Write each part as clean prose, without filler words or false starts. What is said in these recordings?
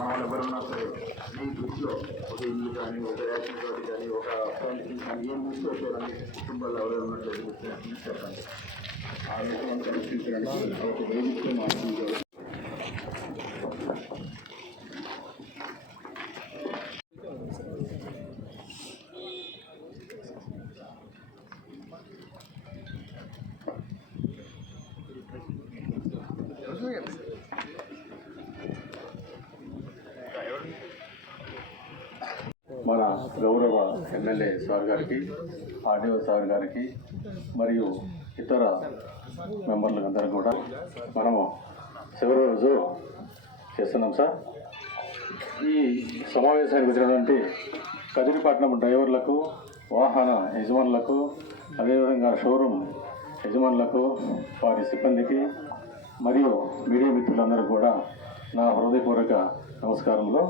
మనం ఎవరున్నా సరే మీ దృష్టిలో ఒక ఇల్లు కానీ ఒక రేషన్ కార్డు కానీ ఒక పెయింటింగ్ కానీ ఏం తీసుకొచ్చేయాలని కుటుంబాల్లో ఎవరైనా ఉన్నట్లయితే చెప్పండి. ఆ విషయాన్ని పరిశీలించడానికి ఒక వేదికతో మాట్లాడుతున్నారు. మన గౌరవ ఎమ్మెల్యే సార్ గారికి, ఆర్డీఓ సార్ గారికి మరియు ఇతర మెంబర్లకు అందరూ కూడా మనము చివరి రోజు చేస్తున్నాం సార్. ఈ సమావేశానికి వచ్చినటువంటి కదిరిపట్నం డ్రైవర్లకు, వాహన యజమానులకు, అదేవిధంగా షోరూమ్ యజమానులకు, వారి సిబ్బందికి మరియు మీడియా మిత్రులందరూ కూడా నా హృదయపూర్వక నమస్కారములు.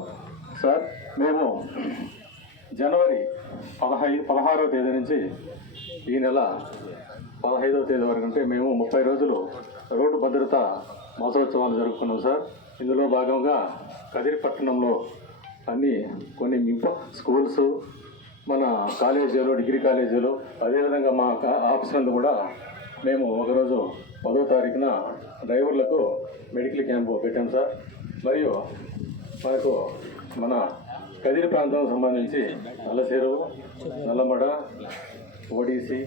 సార్, మేము జనవరి 16వ తేదీ నుంచి ఈ నెల 15వ తేదీ వరకు అంటే మేము 30 రోజులు రోడ్డు భద్రత మాసోత్సవాలు జరుపుకున్నాం సార్. ఇందులో భాగంగా కదిరిపట్టణంలో కొన్ని స్కూల్స్, మన కాలేజీలు, డిగ్రీ కాలేజీలు, అదేవిధంగా మా ఆఫీస్ నందు కూడా మేము ఒకరోజు 10వ తారీఖున డ్రైవర్లకు మెడికల్ క్యాంపు పెట్టాం సార్. మరియు మనకు మన కదిరి ప్రాంతం సంబంధించి నల్లచెరువు, నల్లమడ, ఓడిసి,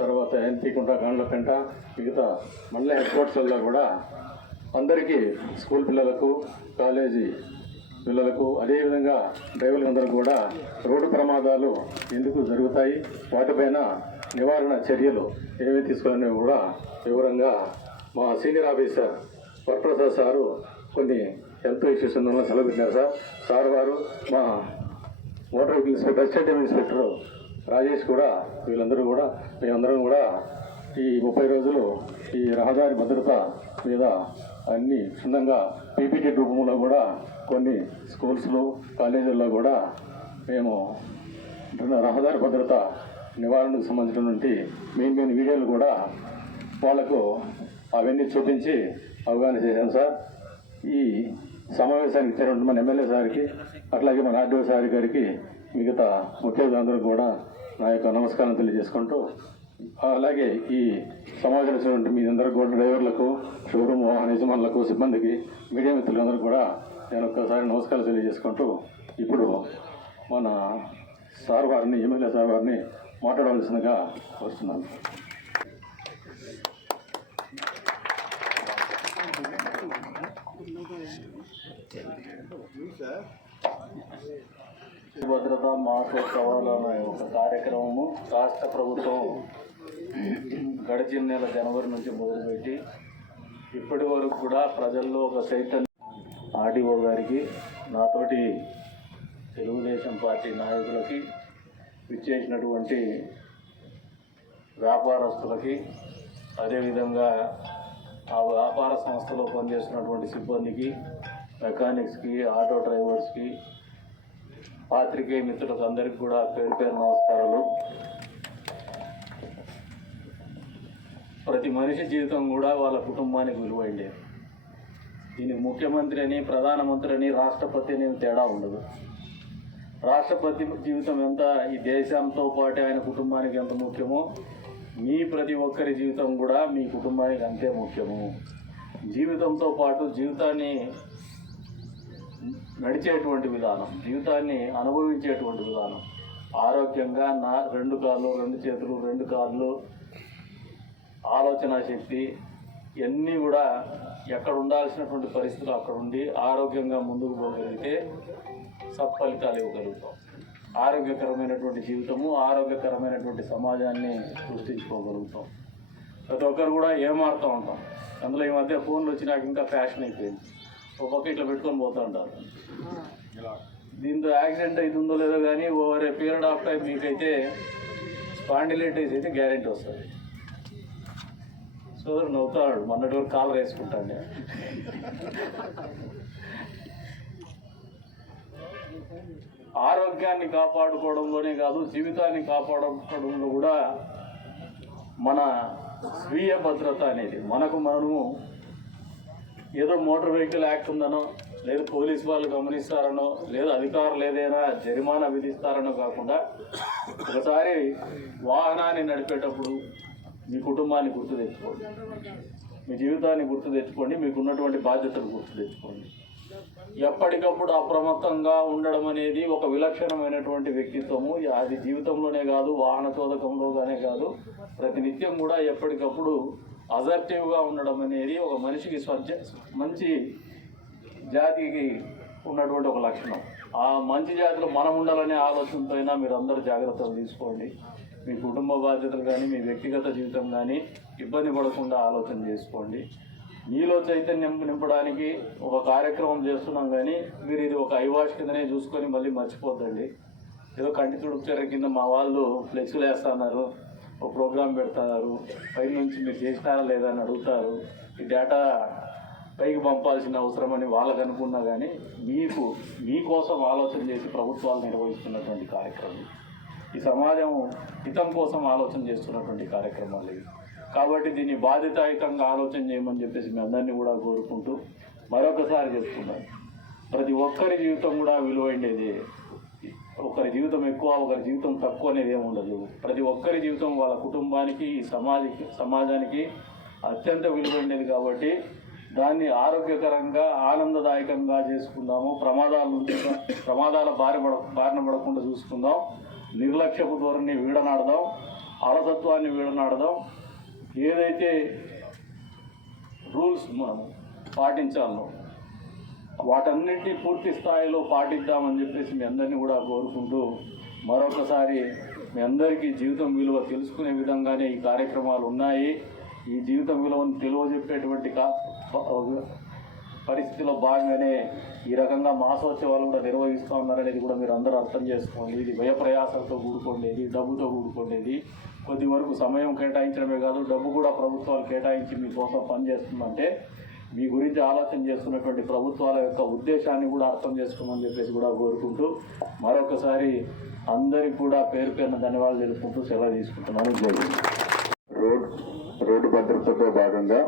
తర్వాత ఎన్పీకుంట, గాండ్లపెంట, మిగతా మండల హెడ్ క్వార్టర్స్లో కూడా అందరికీ స్కూల్ పిల్లలకు, కాలేజీ పిల్లలకు, అదేవిధంగా డ్రైవర్లకు అందరూ కూడా రోడ్డు ప్రమాదాలు ఎందుకు జరుగుతాయి, వాటిపైన నివారణ చర్యలు ఏమేమి తీసుకోవాలని కూడా వివరంగా మా సీనియర్ ఆఫీసర్ వరప్రసాద్ సారు కొన్ని హెల్త్ ఇష్యూస్ ఉన్న సెలవు పెట్టినారు సార్ వారు మా motor vehicle inspector, estate inspector Rajesh కూడా, వీళ్ళందరూ కూడా మేమందరం కూడా ఈ 30 రోజులు ఈ రహదారి భద్రత మీద అన్ని క్షుణ్ణంగా పీపీటీ రూపంలో కూడా కొన్ని స్కూల్స్లో, కాలేజీల్లో కూడా మేము రహదారి భద్రత నివారణకు సంబంధించినటువంటి మెయిన్ వీడియోలు కూడా వాళ్లకు అవన్నీ చూపించి అవగాహన చేశాను సార్. ఈ సమావేశానికి ఇచ్చినటువంటి మన ఎమ్మెల్యే సార్కి, అట్లాగే మన ఆర్డీఓ సార్ గారికి, మిగతా ముఖ్యులందరూ కూడా నా యొక్క నమస్కారం తెలియజేసుకుంటూ, అలాగే ఈ సమావేశం వచ్చినటువంటి మీ అందరూ కూడా డ్రైవర్లకు, షోరూమ్ వాహన యజమానులకు, సిబ్బందికి, మీడియా మిత్రులందరూ కూడా నేను ఒక్కసారి నమస్కారం తెలియజేసుకుంటూ ఇప్పుడు మన సార్ వారిని, ఎమ్మెల్యే సార్ వారిని మాట్లాడవలసిందిగా వస్తున్నాను. భద్రతా మాసోత్సవాలు అనే ఒక కార్యక్రమము రాష్ట్ర ప్రభుత్వం గడిచిన నెల జనవరి నుంచి మొదలుపెట్టి ఇప్పటి వరకు కూడా ప్రజల్లో ఒక చైతన్యం. ఆర్డీఓ గారికి, నాతోటి తెలుగుదేశం పార్టీ నాయకులకి, విచ్చేసినటువంటి వ్యాపారస్తులకి, అదేవిధంగా ఆ వ్యాపార సంస్థలో పనిచేస్తున్నటువంటి సిబ్బందికి, మెకానిక్స్కి, ఆటో డ్రైవర్స్కి, పాత్రికేయ మిత్రులకు అందరికీ కూడా పేరు పేరు నమస్కారాలు. ప్రతి మనిషి జీవితం కూడా వాళ్ళ కుటుంబానికి విలువైంది. దీనికి ముఖ్యమంత్రి అని, ప్రధానమంత్రి అని, రాష్ట్రపతి అని తేడా ఉండదు. రాష్ట్రపతి జీవితం ఎంత ఈ దేశంతో పాటు ఆయన కుటుంబానికి ఎంత ముఖ్యమో, మీ ప్రతి ఒక్కరి జీవితం కూడా మీ కుటుంబానికి అంతే ముఖ్యము. జీవితంతో పాటు జీవితాన్ని నడిచేటువంటి విధానం, జీవితాన్ని అనుభవించేటువంటి విధానం, ఆరోగ్యంగా నా 2 కాళ్ళు, 2 చేతులు, 2 కాళ్ళు, ఆలోచన శక్తి ఇవన్నీ కూడా ఎక్కడ ఉండాల్సినటువంటి పరిస్థితులు అక్కడ ఉండి ఆరోగ్యంగా ముందుకు పోగలిగితే సత్ఫలితాలు ఇవ్వగలుగుతాం. ఆరోగ్యకరమైనటువంటి జీవితము, ఆరోగ్యకరమైనటువంటి సమాజాన్ని సృష్టించుకోగలుగుతాం. ప్రతి ఒక్కరు కూడా ఏమారుతూ ఉంటాం. అందులో ఈ మధ్య ఫోన్లు వచ్చినాక ఇంకా ఫ్యాషన్ అయిపోయింది. ఒక పక్క ఇట్లా పెట్టుకొని పోతూ ఉంటారు. దీంతో యాక్సిడెంట్ అవుతుందో లేదో కానీ over a period of time మీకైతే స్పాండిలైటిస్ అయితే గ్యారెంటీ వస్తుంది. సోదరు నవ్వుతాడు, మొన్నటి వరకు కాలర్ వేసుకుంటాను. ఆరోగ్యాన్ని కాపాడుకోవడంలోనే కాదు, జీవితాన్ని కాపాడుకోవడంలో కూడా మన స్వీయ భద్రత అనేది మనము ఏదో మోటార్ వెహికల్ యాక్ట్ ఉందనో, లేదు పోలీసు వాళ్ళు గమనిస్తారనో, లేదు అధికారులు ఏదైనా జరిమానా విధిస్తారనో కాకుండా ఒకసారి వాహనాన్ని నడిపేటప్పుడు మీ కుటుంబాన్ని గుర్తు తెచ్చుకోండి, మీ జీవితాన్ని గుర్తు తెచ్చుకోండి, మీకు ఉన్నటువంటి బాధ్యతలు గుర్తు తెచ్చుకోండి. ఎప్పటికప్పుడు అప్రమత్తంగా ఉండడం అనేది ఒక విలక్షణమైనటువంటి వ్యక్తిత్వము. అది జీవితంలోనే కాదు, వాహన చోదకంలోగానే కాదు, ప్రతినిత్యం కూడా ఎప్పటికప్పుడు అజర్టివ్గా ఉండడం అనేది ఒక మనిషికి మంచి జాతికి ఉన్నటువంటి ఒక లక్షణం. ఆ మంచి జాతిలో మనం ఉండాలనే ఆలోచనతో అయినా మీరు అందరూ జాగ్రత్తలు తీసుకోండి. మీ కుటుంబ బాధ్యతలు కానీ, మీ వ్యక్తిగత జీవితం కానీ ఇబ్బంది పడకుండా ఆలోచన చేసుకోండి. మీలో చైతన్యం నింపడానికి ఒక కార్యక్రమం చేస్తున్నాం, కానీ మీరు ఇది ఒక ఐవాష్ కిందనే చూసుకొని మళ్ళీ మర్చిపోద్దండి. ఏదో కంటి తుడుపు కింద మా వాళ్ళు ఫ్లెక్స్లు వేస్తున్నారు, ఒక ప్రోగ్రాం పెడతారు, పై నుంచి మీరు చేసినారా లేదా అని అడుగుతారు. ఈ డేటా పైకి పంపాల్సిన అవసరం అని వాళ్ళకు అనుకున్నా కానీ మీకోసం ఆలోచన చేసి ప్రభుత్వాలు నిర్వహిస్తున్నటువంటి కార్యక్రమం, ఈ సమాజం హితం కోసం ఆలోచన చేస్తున్నటువంటి కార్యక్రమాలు ఇవి. కాబట్టి దీన్ని బాధ్యతాయుతంగా ఆలోచన చేయమని చెప్పేసి మీ అందరినీ కూడా కోరుకుంటూ మరొకసారి చెప్తున్నాను, ప్రతి ఒక్కరి జీవితం కూడా విలువైనది. ఒకరి జీవితం ఎక్కువ, ఒకరి జీవితం తక్కువ అనేది ఏమి ఉండదు. ప్రతి ఒక్కరి జీవితం వాళ్ళ కుటుంబానికి, ఈ సమాజానికి అత్యంత విలువైనది. కాబట్టి దాన్ని ఆరోగ్యకరంగా, ఆనందదాయకంగా చేసుకుందాము. ప్రమాదాల బారిన పడకుండా చూసుకుందాం. నిర్లక్ష్యపు ధోరణిని వీడనాడదాం, అలసత్వాన్ని వీడనాడదాం. ఏదైతే రూల్స్ మనం పాటించాలో వాటన్నిటినీ పూర్తి స్థాయిలో పాటిద్దామని చెప్పేసి మీ అందరినీ కూడా కోరుకుంటూ మరొకసారి మీ అందరికీ జీవితం విలువ తెలుసుకునే విధంగానే ఈ కార్యక్రమాలు ఉన్నాయి. ఈ జీవితం విలువను తెలియజెప్పేటువంటి పరిస్థితిలో భాగంగానే ఈ రకంగా మాసోత్సవాలు కూడా నిర్వహిస్తూ ఉన్నారనేది కూడా మీరు అందరూ అర్థం చేసుకోండి. ఇది వ్యయ ప్రయాసాలతో కూడుకోండేది, డబ్బుతో కూడుకోండేది. కొద్ది వరకు సమయం కేటాయించడమే కాదు, డబ్బు కూడా ప్రభుత్వాలు కేటాయించి మీకోసం పనిచేస్తుందంటే మీ గురించి ఆలోచన చేస్తున్నటువంటి ప్రభుత్వాల యొక్క ఉద్దేశాన్ని కూడా అర్థం చేసుకోమని చెప్పేసి కూడా కోరుకుంటూ మరొకసారి అందరికీ కూడా పేరు పేరున ధన్యవాదాలు తెలుపుకుంటూ సెలవు తీసుకుంటున్నాను. జై రోడ్డు భద్రతతో భాగంగా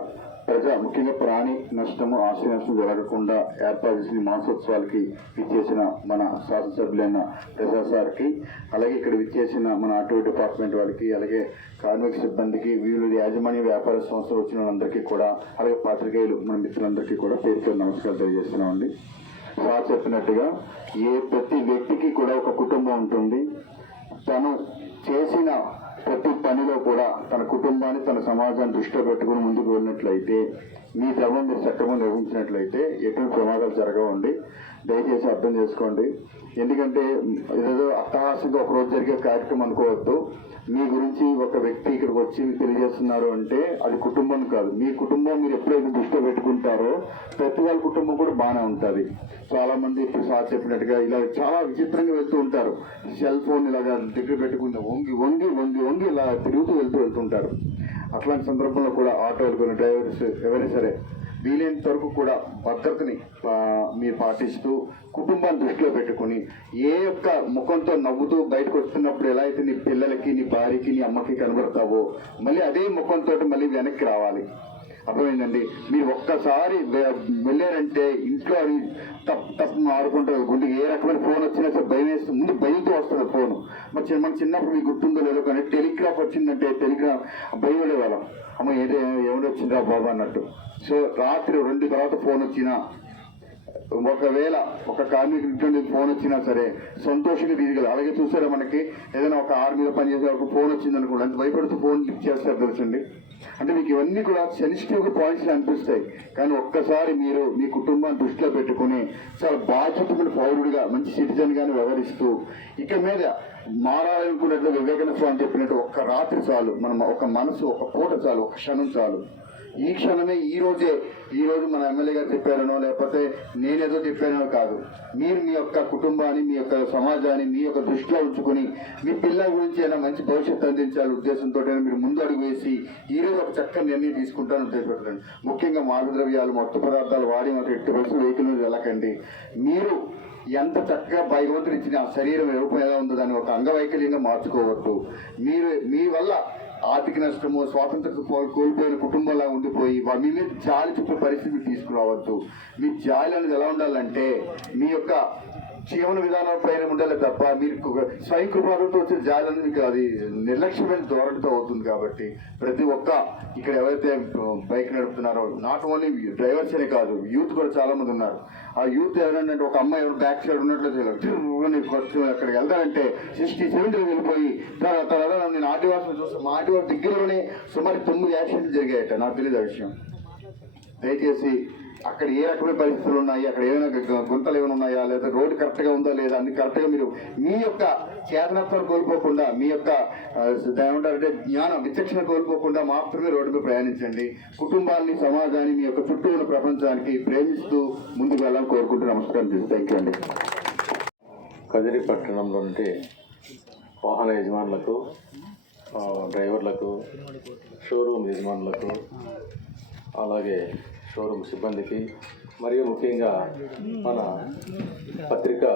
ముఖ్యంగా ప్రాణి నష్టము, ఆస్తి నష్టం జరగకుండా ఏర్పాటు చేసిన మాసోత్సవాలకి విచ్చేసిన మన శాసనసభ్యులైన ప్రసాద్ సార్కి, అలాగే ఇక్కడ విచ్చేసిన మన ఆటో డిపార్ట్మెంట్ వాళ్ళకి, అలాగే కార్మిక సిబ్బందికి, వివిధ యాజమాన్య వ్యాపార సంస్థలు వచ్చిన వాళ్ళందరికీ కూడా, అలాగే పాత్రికేయులు మన మిత్రులందరికీ కూడా పేరు పేరు నమస్కారం తెలియజేస్తున్నామండి. సార్ చెప్పినట్టుగా ప్రతి వ్యక్తికి కూడా ఒక కుటుంబం ఉంటుంది. తను చేసిన ప్రతి పనిలో కూడా తన కుటుంబాన్ని, తన సమాజాన్ని దృష్టిలో పెట్టుకుని ముందుకు వెళ్ళినట్లయితే, మీ ధర్మం మీరు చట్టంగా నిర్వహించినట్లయితే ఎటువంటి ప్రమాదాలు జరగవండి. దయచేసి అర్థం చేసుకోండి. ఎందుకంటే ఏదో అట్టహాసంగా ఒకరోజు జరిగే కార్యక్రమం అనుకోవద్దు. మీ గురించి ఒక వ్యక్తి ఇక్కడికి వచ్చి మీకు తెలియజేస్తున్నారు అంటే అది కుటుంబం కాదు. మీ కుటుంబం మీరు ఎప్పుడైతే దృష్టిలో పెట్టుకుంటారో ప్రతి వాళ్ళ కుటుంబం కూడా బాగానే ఉంటుంది. చాలా మంది ఇప్పుడు సార్ చెప్పినట్టుగా ఇలా చాలా విచిత్రంగా వెళ్తూ ఉంటారు. సెల్ ఫోన్ ఇలాగా దగ్గర పెట్టుకుని వంగి వంగి వంగి వంగి ఇలా తిరుగుతూ వెళ్తుంటారు. అట్లాంటి సందర్భంలో కూడా ఆటోలు కొన్ని డ్రైవర్స్ ఎవరైనా సరే వీలైనంత వరకు కూడా భద్రతని మీరు పాటిస్తూ కుటుంబాన్ని దృష్టిలో పెట్టుకుని ఏ యొక్క ముఖంతో నవ్వుతూ బయటకు వస్తున్నప్పుడు ఎలా అయితే నీ పిల్లలకి, నీ భార్యకి, నీ అమ్మకి కనబడతావో మళ్ళీ అదే ముఖంతో మళ్ళీ వెనక్కి రావాలి. అర్థమైందండి? మీరు ఒక్కసారి వెళ్ళారంటే ఇంట్లో అది తప్పు ఆడుకుంటారు. గుండెకి ఏ రకమైన ఫోన్ వచ్చినా సరే భయం వేస్తుంది. ముందు భయంతో వస్తుంది ఫోను. మన చిన్నప్పుడు మీకు గుర్తుందో లేదో కానీ టెలిగ్రాఫ్ వచ్చిందంటే భయపడే వాళ్ళం. అమ్మ ఏమిటి వచ్చిందా బాబా అన్నట్టు. సో రాత్రి 2 తర్వాత ఫోన్ వచ్చినా, ఒకవేళ ఒక కార్మికుడి ఫోన్ వచ్చినా సరే సంతోషంగా తీయగలరు. అలాగే చూసారా మనకి ఏదైనా ఒక ఆర్మీలో పనిచేసే ఒక ఫోన్ వచ్చింది అనుకోండి, అంత భయపడుతూ ఫోన్ లిఫ్ట్ చేస్తారు తెలుసండి. అంటే మీకు ఇవన్నీ కూడా సెన్సిటివ్ పాయింట్స్ అనిపిస్తాయి. కానీ ఒక్కసారి మీరు మీ కుటుంబాన్ని దృష్టిలో పెట్టుకుని చాలా బాధ్యతమైన పౌరుడిగా, మంచి సిటిజన్ గాని వ్యవహరిస్తూ ఇక మీద మారాలనుకున్నట్లు వివేకానంద స్వామి చెప్పినట్టు ఒక్క రాత్రి చాలు, మనం ఒక మనసు, ఒక పూట చాలు, ఒక క్షణం చాలు. ఈ క్షణమే ఈ రోజు మన ఎమ్మెల్యే గారు చెప్పారనో లేకపోతే నేనేదో చెప్పానో కాదు. మీరు మీ యొక్క కుటుంబాన్ని, మీ యొక్క సమాజాన్ని మీ యొక్క దృష్టిలో ఉంచుకొని మీ పిల్లల గురించి అయినా మంచి భవిష్యత్తు అందించాలి ఉద్దేశంతో మీరు ముందు అడుగు వేసి ఈ రోజు ఒక చక్కని నిర్ణయం తీసుకుంటారని ఉద్దేశపెట్టండి. ముఖ్యంగా మాదక ద్రవ్యాలు, మత్తు పదార్థాలు వాడి మాకు ఎట్టి పరిస్థితులు వెహికల్ మీద వెళ్ళకండి. మీరు ఎంత చక్కగా భగవంతుడు ఇచ్చిన ఆ శరీరం రూపం ఎలా ఉందో దాన్ని ఒక అంగవైకల్యంగా మార్చుకోవద్దు. మీరు మీ వల్ల ఆర్థిక నష్టము, స్వాతంత్రం కోల్పోయిన కుటుంబంలా ఉండిపోయి మీ మీద జాలి చూపే పరిస్థితి తీసుకురావద్దు. మీ జాలి అనేది ఎలా ఉండాలంటే మీ యొక్క జీవన విధానం పైన ఉండాలి తప్ప మీరు స్వయం కృపాలతో వచ్చే జాలి అనేది మీకు అది నిర్లక్ష్యమైన ధోరణితో అవుతుంది. కాబట్టి ప్రతి ఒక్క ఇక్కడ ఎవరైతే బైక్ నడుపుతున్నారో నాట్ ఓన్లీ డ్రైవర్స్ అనే కాదు, యూత్ కూడా చాలా మంది ఉన్నారు. ఆ యూత్ ఎవరంటే ఒక అమ్మాయి ఎవరు బ్యాక్ సైడ్ ఉన్నట్లు అక్కడికి వెళ్తానంటే 60-70 వెళ్ళిపోయి తర్వాత నేను ఆదివాసులు చూసి మా ఆదివాసు దగ్గరలోనే సుమారు 9 యాక్సిడెంట్లు జరిగాయట. నాకు తెలియదు ఆ విషయం. దయచేసి అక్కడ ఏ రకమైన పరిస్థితులు ఉన్నాయి, అక్కడ ఏమైనా గుంతలు ఏమైనా ఉన్నాయా, లేదా రోడ్డు కరెక్ట్గా ఉందా లేదా అన్ని కరెక్ట్గా మీరు మీ యొక్క చేతనత్వాన్ని కోల్పోకుండా, మీ యొక్క ఏమంటారంటే జ్ఞానం విచక్షణ కోల్పోకుండా మాత్రమే రోడ్డు మీద ప్రయాణించండి. కుటుంబాన్ని, సమాజాన్ని, మీ యొక్క చుట్టూ ఉన్న ప్రపంచానికి ప్రేమిస్తూ ముందుకు వెళ్ళాలని కోరుకుంటూ నమస్కారం చేసి థ్యాంక్ యూ అండి. కదిరి పట్టణంలో ఉంటే వాహన యజమానులకు, డ్రైవర్లకు, షోరూమ్ యజమానులకు, అలాగే షోరూమ్ సిబ్బందికి, మరియు ముఖ్యంగా మన పత్రికా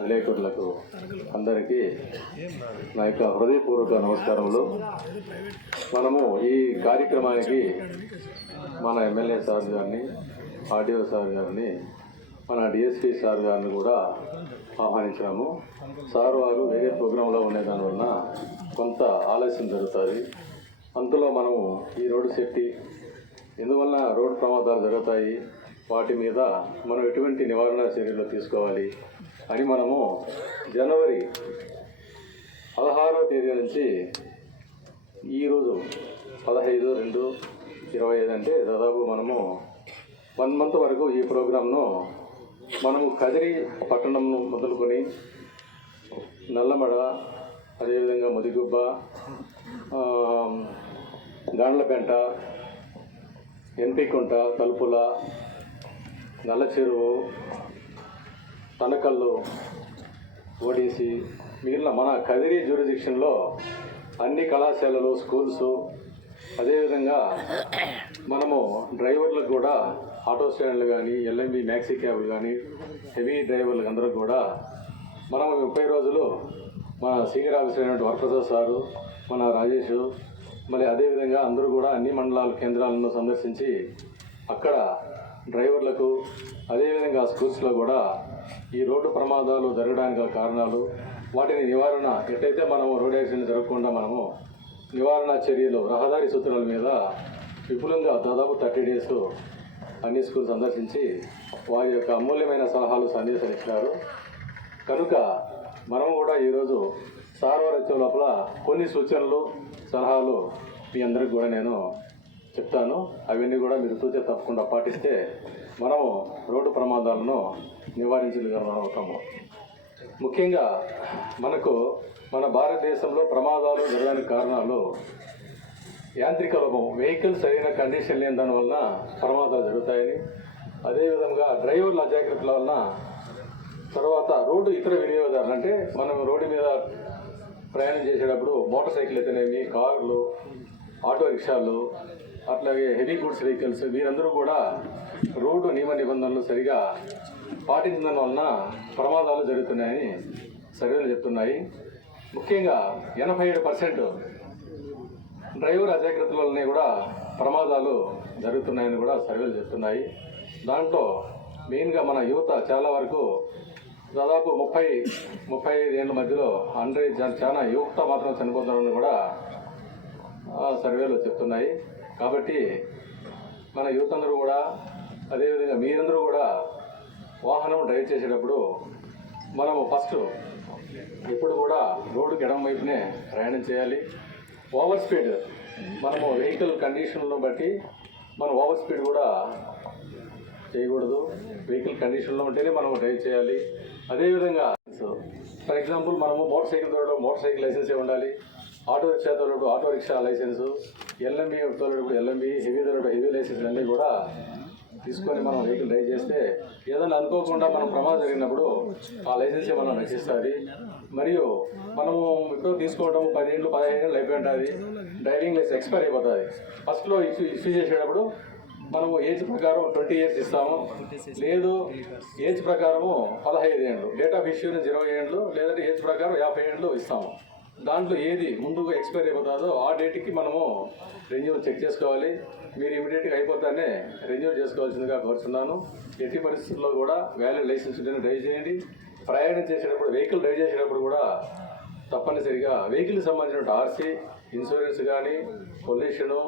విలేకరులకు అందరికీ నా యొక్క హృదయపూర్వక నమస్కారములు. మనము ఈ కార్యక్రమానికి మన ఎమ్మెల్యే సార్ గారిని, ఆర్డీఓ సార్ గారిని, మన డిఎస్పీ సార్ గారిని కూడా ఆహ్వానించినాము. సార్ వారు వేరే ప్రోగ్రాంలో ఉండే దానివలన కొంత ఆలస్యం జరుగుతుంది. అందులో మనము ఈ రోడ్డు సేఫ్టీ ఎందువల్ల రోడ్డు ప్రమాదాలు జరుగుతాయి, వాటి మీద మనం ఎటువంటి నివారణ చర్యలు తీసుకోవాలి అని మనము జనవరి 16వ తేదీ నుంచి ఈరోజు 15/2/25 అంటే దాదాపు మనము 1 మంత్ వరకు ఈ ప్రోగ్రాంను మనము కదిరి పట్టణం మొదలుకొని నల్లమడ, అదేవిధంగా ముదిగుబ్బ, గాండ్లపెంట, ఎన్పికుంట, తలుపుల, నల్లచెరువు, తనకల్లు, ఓడిసి, మిగిలిన మన కదిరి జ్యూరిడిక్షన్లో అన్ని కళాశాలలు, స్కూల్స్, అదేవిధంగా మనము డ్రైవర్లకు కూడా ఆటో స్టాండ్లు కానీ, ఎల్ఎంబి మ్యాక్సీ క్యాబ్లు కానీ, హెవీ డ్రైవర్లకు అందరూ కూడా మనము 30 రోజులు మన సీనియర్ ఆఫీసర్ అయినటువంటి వరప్రసాద్ సారు, మన రాజేష్, మరి అదేవిధంగా అందరూ కూడా అన్ని మండలాల కేంద్రాలను సందర్శించి అక్కడ డ్రైవర్లకు, అదేవిధంగా స్కూల్స్లో కూడా ఈ రోడ్డు ప్రమాదాలు జరగడానికి గల కారణాలు, వాటిని నివారణ ఎట్లయితే మనము రోడ్ యాక్సిడెంట్ జరగకుండా మనము నివారణ చర్యలు, రహదారి సూత్రాల మీద విపులంగా దాదాపు 30 డేస్ అన్ని స్కూల్ సందర్శించి వారి యొక్క అమూల్యమైన సలహాలు, సందేశాలు ఇచ్చినారు. కనుక మనము కూడా ఈరోజు సార్ వారు వచ్చే లోపల కొన్ని సూచనలు, సలహాలు మీ అందరికి కూడా నేను చెప్తాను. అవన్నీ కూడా మీరు తూచే తప్పకుండా పాటిస్తే మనము రోడ్డు ప్రమాదాలను నివారించగలుగుతాము. ముఖ్యంగా మనకు మన భారతదేశంలో ప్రమాదాలు జరగడానికి కారణాలు యాంత్రిక లోపం, వెహికల్ సరైన కండిషన్ లేని దానివలన ప్రమాదాలు జరుగుతాయని, అదేవిధంగా డ్రైవర్ల అజాగ్రత్తల వలన, తర్వాత రోడ్డు ఇతర వినియోగదారులు అంటే మనం రోడ్డు మీద ప్రయాణం చేసేటప్పుడు మోటార్ సైకిల్ అయితేనేమి, కార్లు, ఆటో రిక్షాలు, అట్లాగే హెవీ గూడ్స్ వెహికల్స్, వీరందరూ కూడా రోడ్డు నియమ నిబంధనలు సరిగా పాటించడం వలన ప్రమాదాలు జరుగుతున్నాయని సర్వేలు చెప్తున్నాయి. ముఖ్యంగా 87% డ్రైవర్ అజాగ్రత్తల వల్లనే కూడా ప్రమాదాలు జరుగుతున్నాయని కూడా సర్వేలు చెప్తున్నాయి. దాంట్లో మెయిన్గా మన యువత చాలా వరకు దాదాపు 30-35 ఏళ్ళ మధ్యలో చాలా యువత మాత్రం చనిపోతున్నారని కూడా సర్వేలు చెప్తున్నాయి. కాబట్టి మన యూత్ అందరూ కూడా, అదేవిధంగా మీరందరూ కూడా వాహనం డ్రైవ్ చేసేటప్పుడు మనము ఫస్ట్ ఎప్పుడు కూడా రోడ్డుకి ఎడమ వైపునే ప్రయాణం చేయాలి. ఓవర్ స్పీడ్ మనము వెహికల్ కండిషన్లను బట్టి మనం ఓవర్ స్పీడ్ కూడా చేయకూడదు. వెహికల్ కండిషన్లో ఉంటేనే మనం డ్రైవ్ చేయాలి. అదేవిధంగా ఫర్ ఎగ్జాంపుల్ మనము మోటార్ సైకిల్ తోలడం మోటార్ సైకిల్ లైసెన్సే ఉండాలి. ఆటో రిక్షా తోలడు ఆటో రిక్షా లైసెన్సు, ఎల్ఎంబి తోలడు ఎల్ఎంబి, హెవీ తోలడు హెవీ లైసెన్స్ అన్నీ కూడా తీసుకొని మనం వెహికల్ డ్రైవ్ చేస్తే ఏదైనా అనుకోకుండా మనం ప్రమాదం జరిగినప్పుడు ఆ లైసెన్సే మనం రక్షిస్తుంది. మరియు మనము ఇప్పుడు తీసుకోవడం 10 ఏళ్ళు 15 ఏళ్ళు అయిపోయి ఉంటుంది, డ్రైవింగ్ లైసెన్స్ ఎక్స్పైర్ అయిపోతుంది. ఫస్ట్లో ఇష్యూ చేసేటప్పుడు మనము ఏజ్ ప్రకారం 20 years ఇస్తాము, లేదు ఏజ్ ప్రకారము 15 ఏళ్ళు, డేట్ ఆఫ్ ఇష్యూని 20 ఏళ్ళు, లేదంటే ఏజ్ ప్రకారం 50 ఏళ్ళు ఇస్తాము. దాంట్లో ఏది ముందుగా ఎక్స్పైర్ అయిపోతుందో ఆ డేట్కి మనము రెన్యూవల్ చెక్ చేసుకోవాలి. మీరు ఇమీడియట్గా అయిపోతానే రెన్యూవల్ చేసుకోవాల్సిందిగా కోరుతున్నాను. ఎట్టి పరిస్థితుల్లో కూడా వ్యాలిడ్ లైసెన్స్ ఉంటేనే డ్రైవ్ చేయండి. ప్రయాణం చేసేటప్పుడు వెహికల్ డ్రైవ్ చేసేటప్పుడు కూడా తప్పనిసరిగా వెహికల్కి సంబంధించిన ఆర్సీ, ఇన్సూరెన్స్ కానీ, పొల్యూషను,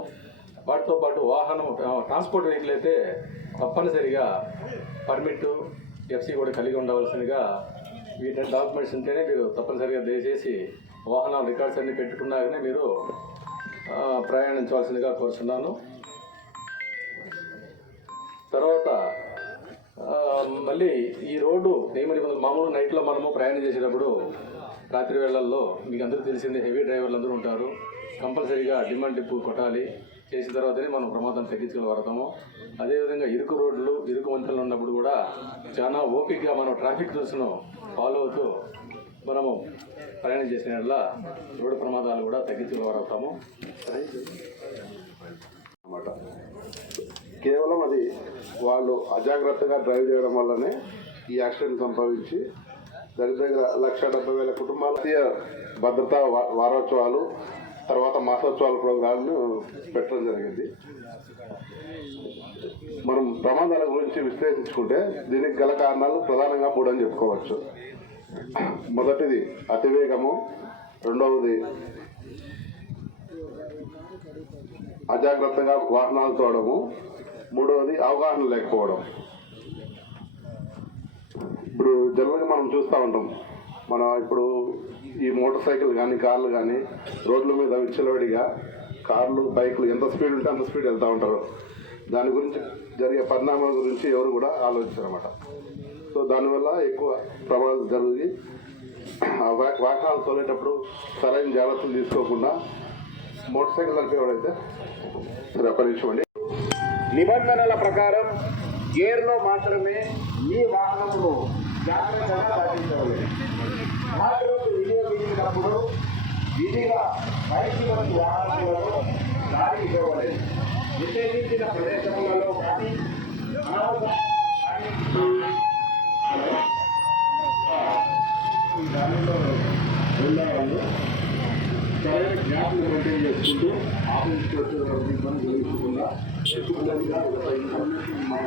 వాటితో పాటు వాహనం ట్రాన్స్పోర్ట్ వెహికల్ అయితే తప్పనిసరిగా పర్మిట్, ఎఫ్సీ కూడా కలిగి ఉండవలసిందిగా వీటి డాక్యుమెంట్స్ ఉంటేనే మీరు తప్పనిసరిగా దయచేసి వాహనాల రికార్డ్స్ అన్నీ పెట్టుకున్నాకనే మీరు ప్రయాణించవలసిందిగా కోరుతున్నాను. తర్వాత మళ్ళీ ఈ రోడ్డు నియమ నిబంధనలు మామూలు నైట్లో మనము ప్రయాణం చేసేటప్పుడు రాత్రి వేళల్లో మీకు అందరికీ తెలిసిందే, హెవీ డ్రైవర్లు అందరూ ఉంటారు. కంపల్సరీగా డిమాండ్ డిప్పు కొట్టాలి. చేసిన తర్వాతనే మనం ప్రమాదం తగ్గించుకోగలుగుతాము. అదేవిధంగా ఇరుకు రోడ్లు, ఇరుకు వంతెనలు ఉన్నప్పుడు కూడా చాలా ఓపికగా మనం ట్రాఫిక్ రూల్స్ను ఫాలో అవుతూ మనము ప్రయాణం చేసిన వల్ల రోడ్డు ప్రమాదాలు కూడా తగ్గించుకోగలుగుతాము అన్నమాట. కేవలం అది వాళ్ళు అజాగ్రత్తగా డ్రైవ్ చేయడం వల్లనే ఈ యాక్సిడెంట్ సంభవించి దగ్గర 1,70,000 కుటుంబాల భద్రతా వారోత్సవాలు, తర్వాత మాసోత్సవాల ప్రోగ్రాంను పెట్టడం జరిగింది. మనం ప్రమాదాల గురించి విశ్లేషించుకుంటే దీనికి గల కారణాలు ప్రధానంగా 3 అని చెప్పుకోవచ్చు. మొదటిది అతివేగము, రెండవది అజాగ్రత్తగా వాహనాలు తోడము, మూడవది అవగాహన లేకపోవడం. ఇప్పుడు జనరల్గా మనం చూస్తూ ఉంటాం, ఇప్పుడు ఈ మోటార్ సైకిల్ కానీ, కార్లు కానీ రోడ్ల మీద విచ్చలవిడిగా కార్లు, బైకులు ఎంత స్పీడ్ ఉంటే అంత స్పీడ్ వెళ్తూ ఉంటారు. దాని గురించి జరిగే పరిణామాల గురించి ఎవరు కూడా ఆలోచించారు అన్నమాట. సో దానివల్ల ఎక్కువ ప్రమాదాలు జరిగి వాహనాలు తోలేటప్పుడు సరైన జాగ్రత్తలు తీసుకోకుండా మోటార్ సైకిల్ నడిపేవాడైతే సరే అపరిచండి. నిబంధనల ప్రకారం గేర్లో మాత్రమే మీ వాహనమును జాగ్రత్తగా సాగించవాలి. మాటలు వినియోగించినప్పుడు విధిగా బయటి వంటి వాహనాలను దారి ఇవ్వలేదు. నిషేధించిన ప్రదేశములలో కానీ దానిలో వెళ్ళేవాళ్ళు సరైన జ్ఞాపకం మెయింటైన్ చేసుకుంటూ ఆఫీస్కి వచ్చేటువంటి ఇబ్బంది కలిగించకుండా ఎక్కువగా ఇన్ఫర్మేషన్ మన